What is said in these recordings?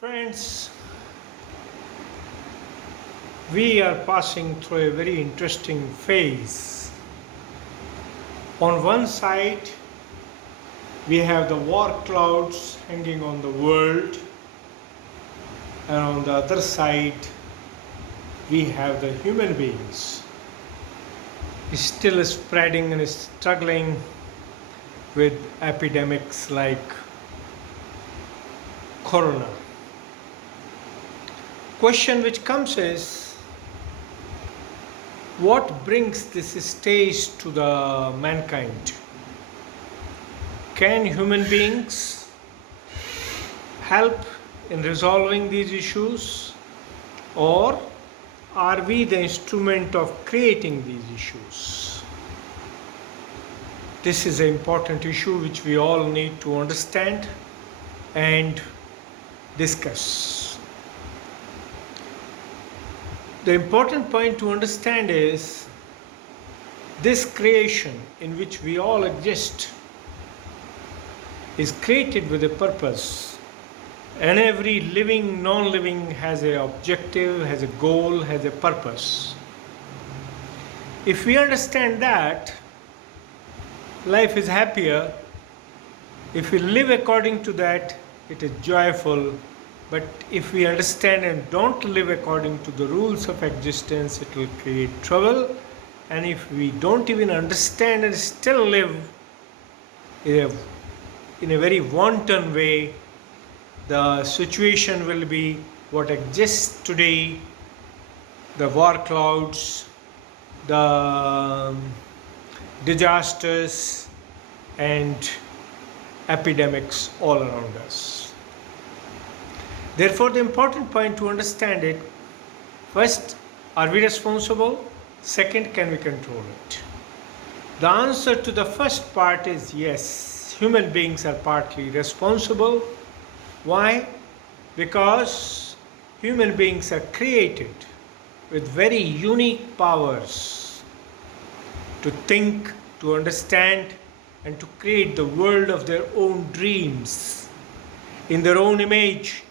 Friends, we are passing through a very interesting phase. On one side, we have the war clouds hanging on the world, and on the other side, we have the human beings still spreading and struggling with epidemics like corona. Question which comes is, what brings this stage to the mankind? Can human beings help in resolving these issues, or are we the instrument of creating these issues? This is an important issue which we all need to understand and discuss. The important point to understand is this creation in which we all exist is created with a purpose, and every living, non-living has an objective, has a goal, has a purpose. If we understand that, life is happier. If we live according to that, it is joyful. But if we understand and don't live according to the rules of existence, it will create trouble. And if we don't even understand and still live in a very wanton way, the situation will be what exists today: the war clouds, the disasters, and epidemics all around us. Therefore, the important point to understand it: first, are we responsible? Second, can we control it? The answer to the first part is yes, human beings are partly responsible. Why? Because human beings are created with very unique powers to think, to understand, and to create the world of their own dreams in their own image,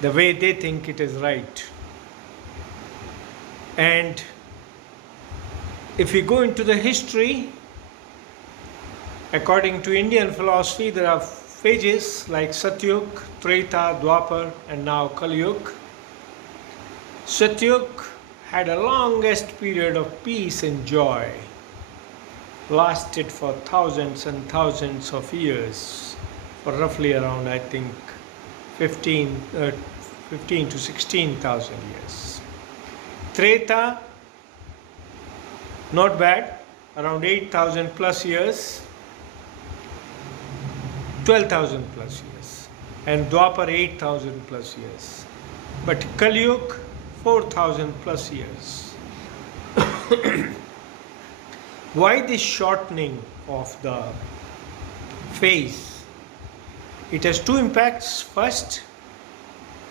the way they think it is right. And if we go into the history, according to Indian philosophy, there are phases like Satyug, Treta, Dwapar, and now Kali Yuga. Satyug had a longest period of peace and joy, lasted for thousands and thousands of years, for roughly around, I think, 15 to 16,000 years. Treta, not bad, around 8,000 plus years, 12,000 plus years, and Dwapar 8,000 plus years. But Kali Yuga, 4,000 plus years. Why this shortening of the phase? It has two impacts. First,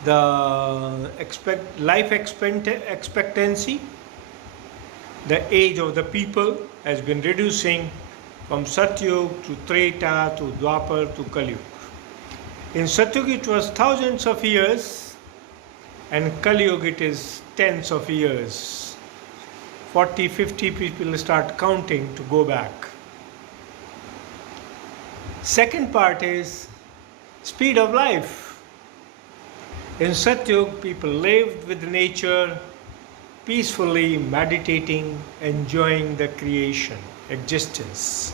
the life expectancy, the age of the people has been reducing from Satyug to Treta to Dwapar to Kali Yuga. In Satyug it was thousands of years, and Kali Yuga it is tens of years. 40, 50 people start counting to go back. Second part is speed of life. In Satyug, people lived with nature, peacefully meditating, enjoying the creation, existence.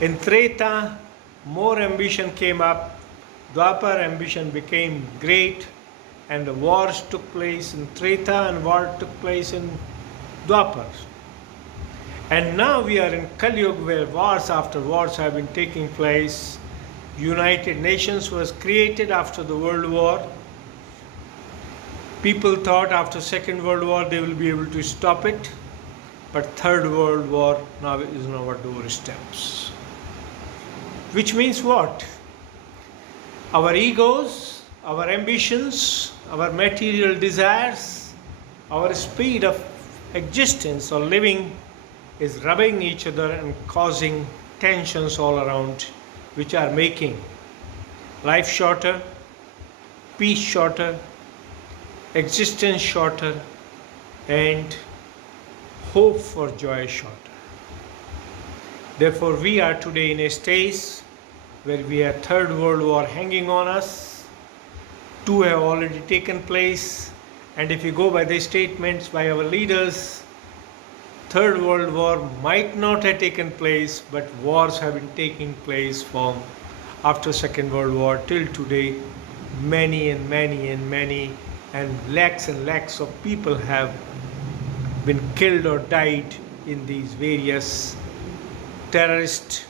In Treta, more ambition came up. Dwapar, ambition became great, and the wars took place in Treta and war took place in Dwapar. And now we are in Kali Yuga, where wars after wars have been taking place. United Nations was created after the World War. People thought after Second World War they will be able to stop it, but Third World War now is on our doorsteps. Which means what? Our egos, our ambitions, our material desires, our speed of existence or living is rubbing each other and causing tensions all around, which are making life shorter, peace shorter, existence shorter, and hope for joy shorter. Therefore, we are today in a stage where we have Third World War hanging on us. Two have already taken place, and if we go by the statements by our leaders, Third World War might not have taken place, but wars have been taking place from after Second World War till today. Many and lakhs of people have been killed or died in these various terrorist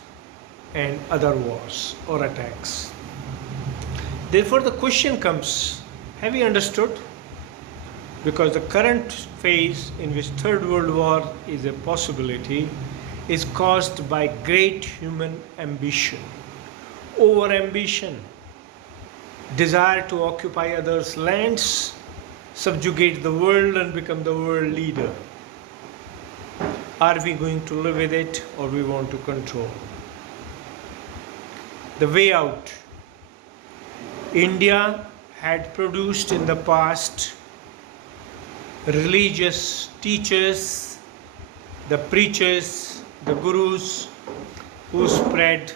and other wars or attacks. Therefore, the question comes, have we understood? Because the current phase in which Third World War is a possibility is caused by great human ambition, over-ambition, desire to occupy others' lands, subjugate the world and become the world leader. Are we going to live with it, or we want to control? The way out. India had produced in the past religious teachers, the preachers, the gurus who spread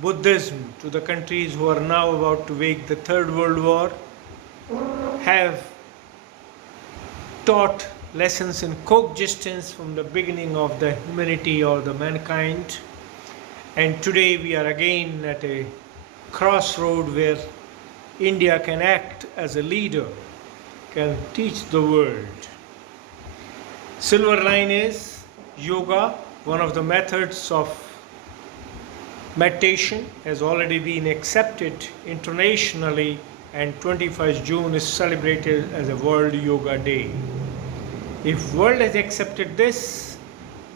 Buddhism to the countries who are now about to wage the Third World War, have taught lessons in coexistence from the beginning of the humanity or the mankind. And today we are again at a crossroad where India can act as a leader, can teach the world. Silver line is yoga, one of the methods of meditation, has already been accepted internationally, and 21st June is celebrated as a World Yoga Day. If world has accepted this,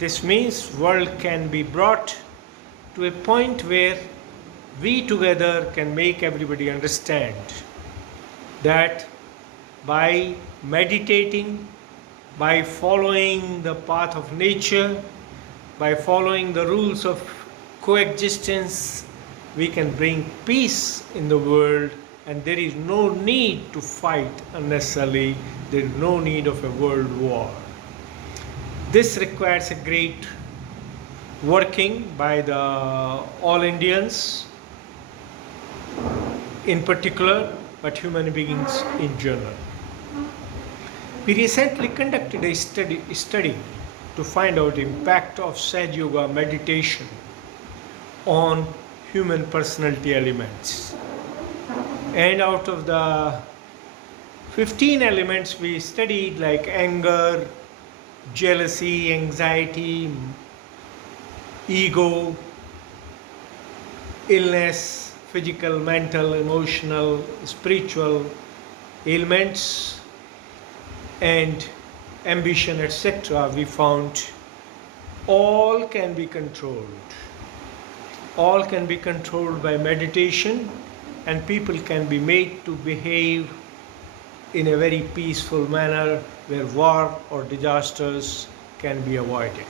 this means world can be brought to a point where we together can make everybody understand that by meditating, by following the path of nature, by following the rules of coexistence, we can bring peace in the world, and there is no need to fight unnecessarily. There is no need of a world war. This requires a great working by the all Indians in particular, but human beings in general. We recently conducted a study to find out the impact of Sahaj Yoga meditation on human personality elements. And out of the 15 elements we studied, like anger, jealousy, anxiety, ego, illness, physical, mental, emotional, spiritual ailments, and ambition, etc., we found all can be controlled. All can be controlled by meditation, and people can be made to behave in a very peaceful manner where war or disasters can be avoided.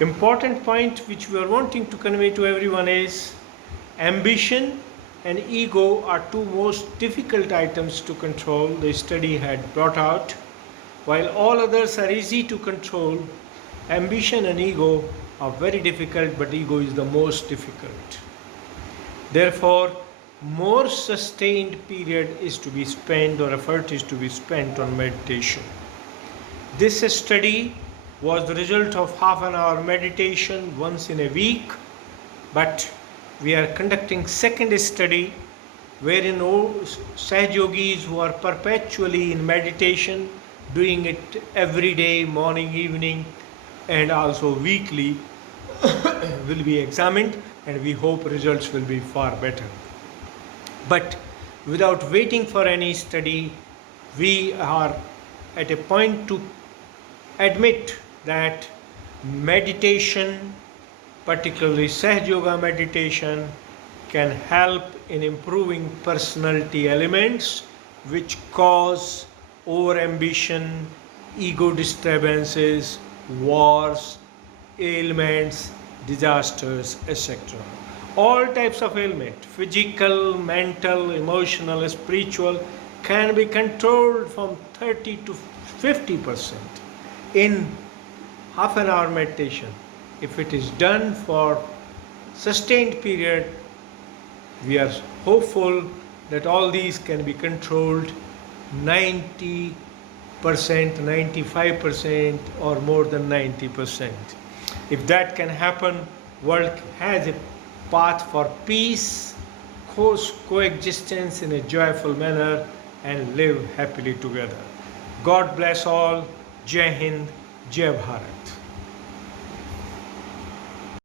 Important point which we are wanting to convey to everyone is ambition and ego are two most difficult items to control, the study had brought out. While all others are easy to control, ambition and ego are very difficult, but ego is the most difficult. Therefore, more sustained period is to be spent, or effort is to be spent on meditation. This study was the result of half an hour meditation once in a week, but we are conducting second study wherein Sahaj Yogis who are perpetually in meditation, doing it every day, morning, evening, and also weekly, will be examined, and we hope results will be far better. But without waiting for any study, we are at a point to admit that meditation, particularly Sahaj Yoga meditation, can help in improving personality elements which cause overambition, ego disturbances, wars, ailments, disasters, etc. all types of ailment, physical, mental, emotional, spiritual, can be controlled from 30 to 50% in half an hour meditation. If it is done for sustained period, we are hopeful that all these can be controlled 90%, 95% or more than 90%. If that can happen, world has a path for peace, coexistence in a joyful manner, and live happily together. God bless all. Jai Hind, Jai Bharat.